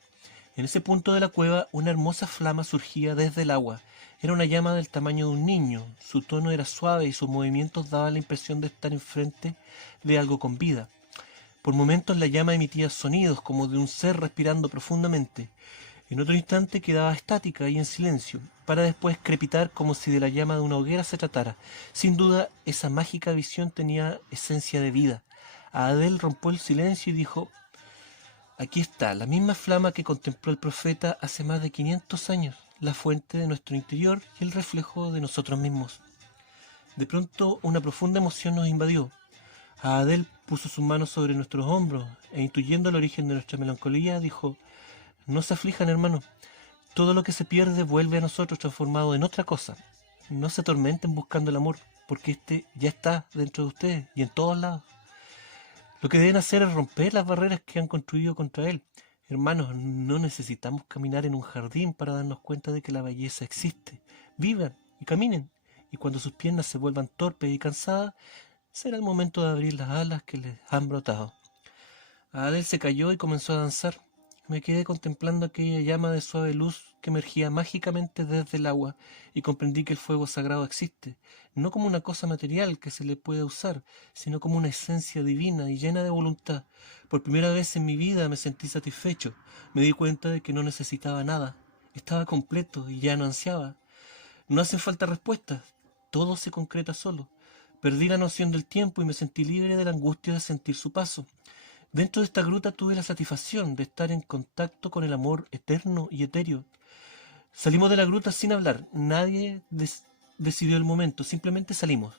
En ese punto de la cueva una hermosa flama surgía desde el agua. Era una llama del tamaño de un niño, su tono era suave y sus movimientos daban la impresión de estar enfrente de algo con vida. Por momentos la llama emitía sonidos como de un ser respirando profundamente. En otro instante quedaba estática y en silencio, para después crepitar como si de la llama de una hoguera se tratara. Sin duda, esa mágica visión tenía esencia de vida. Adel rompió el silencio y dijo: «Aquí está, la misma flama que contempló el profeta hace más de 500 años, la fuente de nuestro interior y el reflejo de nosotros mismos». De pronto, una profunda emoción nos invadió. Adel puso sus manos sobre nuestros hombros e, intuyendo el origen de nuestra melancolía, dijo: «No se aflijan, hermano. Todo lo que se pierde vuelve a nosotros transformado en otra cosa. No se atormenten buscando el amor, porque este ya está dentro de ustedes y en todos lados. Lo que deben hacer es romper las barreras que han construido contra él. Hermanos, no necesitamos caminar en un jardín para darnos cuenta de que la belleza existe. Vivan y caminen, y cuando sus piernas se vuelvan torpes y cansadas, será el momento de abrir las alas que les han brotado». Adel se cayó y comenzó a danzar. Me quedé contemplando aquella llama de suave luz que emergía mágicamente desde el agua y comprendí que el fuego sagrado existe, no como una cosa material que se le puede usar, sino como una esencia divina y llena de voluntad. Por primera vez en mi vida me sentí satisfecho, me di cuenta de que no necesitaba nada, estaba completo y ya no ansiaba. No hacen falta respuestas, todo se concreta solo. Perdí la noción del tiempo y me sentí libre de la angustia de sentir su paso. Dentro de esta gruta tuve la satisfacción de estar en contacto con el amor eterno y etéreo. Salimos de la gruta sin hablar, nadie decidió el momento, simplemente salimos.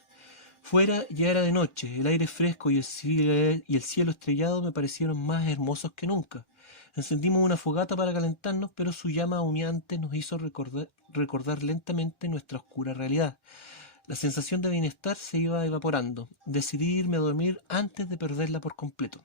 Fuera ya era de noche, el aire fresco y el cielo estrellado me parecieron más hermosos que nunca. Encendimos una fogata para calentarnos, pero su llama humeante nos hizo recordar lentamente nuestra oscura realidad. La sensación de bienestar se iba evaporando. Decidí irme a dormir antes de perderla por completo.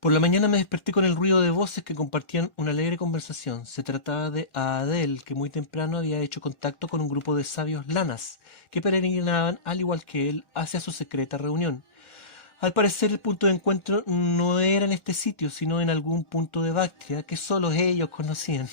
Por la mañana me desperté con el ruido de voces que compartían una alegre conversación. Se trataba de Adele, que muy temprano había hecho contacto con un grupo de sabios lanas, que peregrinaban, al igual que él, hacia su secreta reunión. Al parecer el punto de encuentro no era en este sitio, sino en algún punto de Bactria que solo ellos conocían.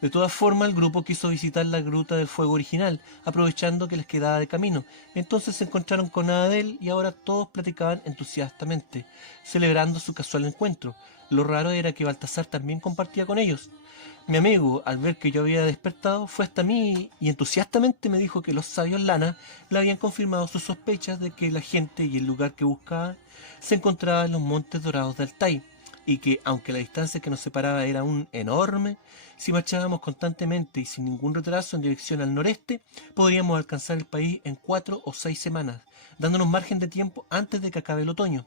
De todas formas, el grupo quiso visitar la Gruta del Fuego original, aprovechando que les quedaba de camino. Entonces se encontraron con Adel y ahora todos platicaban entusiastamente, celebrando su casual encuentro. Lo raro era que Baltasar también compartía con ellos. Mi amigo, al ver que yo había despertado, fue hasta mí y entusiastamente me dijo que los sabios Lana le habían confirmado sus sospechas de que la gente y el lugar que buscaba se encontraba en los montes dorados de Altai, y que, aunque la distancia que nos separaba era aún enorme, si marchábamos constantemente y sin ningún retraso en dirección al noreste, podríamos alcanzar el país en 4 o 6 semanas, dándonos margen de tiempo antes de que acabe el otoño.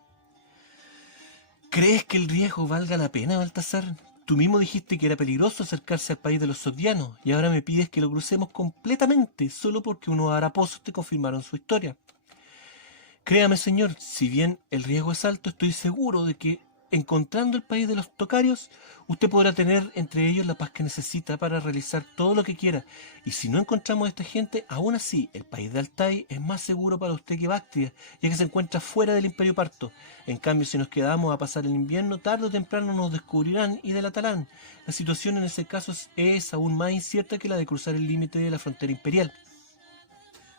¿Crees que el riesgo valga la pena, Baltasar? Tú mismo dijiste que era peligroso acercarse al país de los sogdianos, y ahora me pides que lo crucemos completamente, solo porque unos haraposos te confirmaron su historia. Créame, señor, si bien el riesgo es alto, estoy seguro de que, encontrando el país de los tocarios, usted podrá tener entre ellos la paz que necesita para realizar todo lo que quiera. Y si no encontramos a esta gente, aún así, el país de Altai es más seguro para usted que Bactria, ya que se encuentra fuera del Imperio Parto. En cambio, si nos quedamos a pasar el invierno, tarde o temprano nos descubrirán y delatarán. La situación en ese caso es aún más incierta que la de cruzar el límite de la frontera imperial.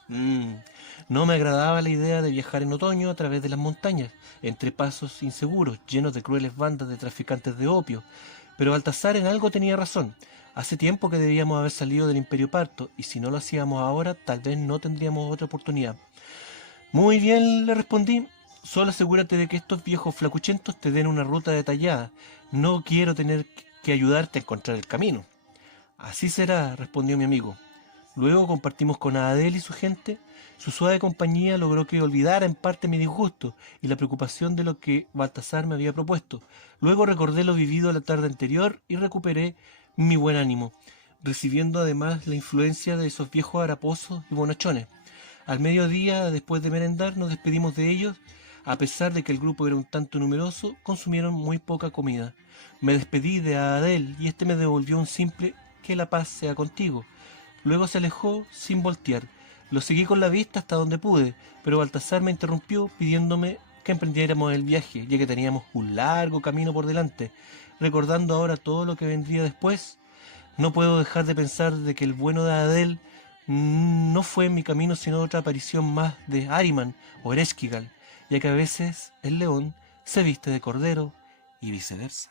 Mm, no me agradaba la idea de viajar en otoño a través de las montañas, entre pasos inseguros, llenos de crueles bandas de traficantes de opio. Pero Baltasar en algo tenía razón. Hace tiempo que debíamos haber salido del Imperio Parto, y si no lo hacíamos ahora, tal vez no tendríamos otra oportunidad. Muy bien, le respondí. Solo asegúrate de que estos viejos flacuchentos te den una ruta detallada. No quiero tener que ayudarte a encontrar el camino. Así será, respondió mi amigo. Luego compartimos con Adel y su gente. Su suave compañía logró que olvidara en parte mi disgusto y la preocupación de lo que Baltasar me había propuesto. Luego recordé lo vivido la tarde anterior y recuperé mi buen ánimo, recibiendo además la influencia de esos viejos haraposos y bonachones. Al mediodía, después de merendar, nos despedimos de ellos. A pesar de que el grupo era un tanto numeroso, consumieron muy poca comida. Me despedí de Adel y este me devolvió un simple "que la paz sea contigo". Luego se alejó sin voltear. Lo seguí con la vista hasta donde pude, pero Baltasar me interrumpió pidiéndome que emprendiéramos el viaje, ya que teníamos un largo camino por delante. Recordando ahora todo lo que vendría después, no puedo dejar de pensar de que el bueno de Adel no fue en mi camino sino otra aparición más de Ahriman o Ereshkigal, ya que a veces el león se viste de cordero y viceversa.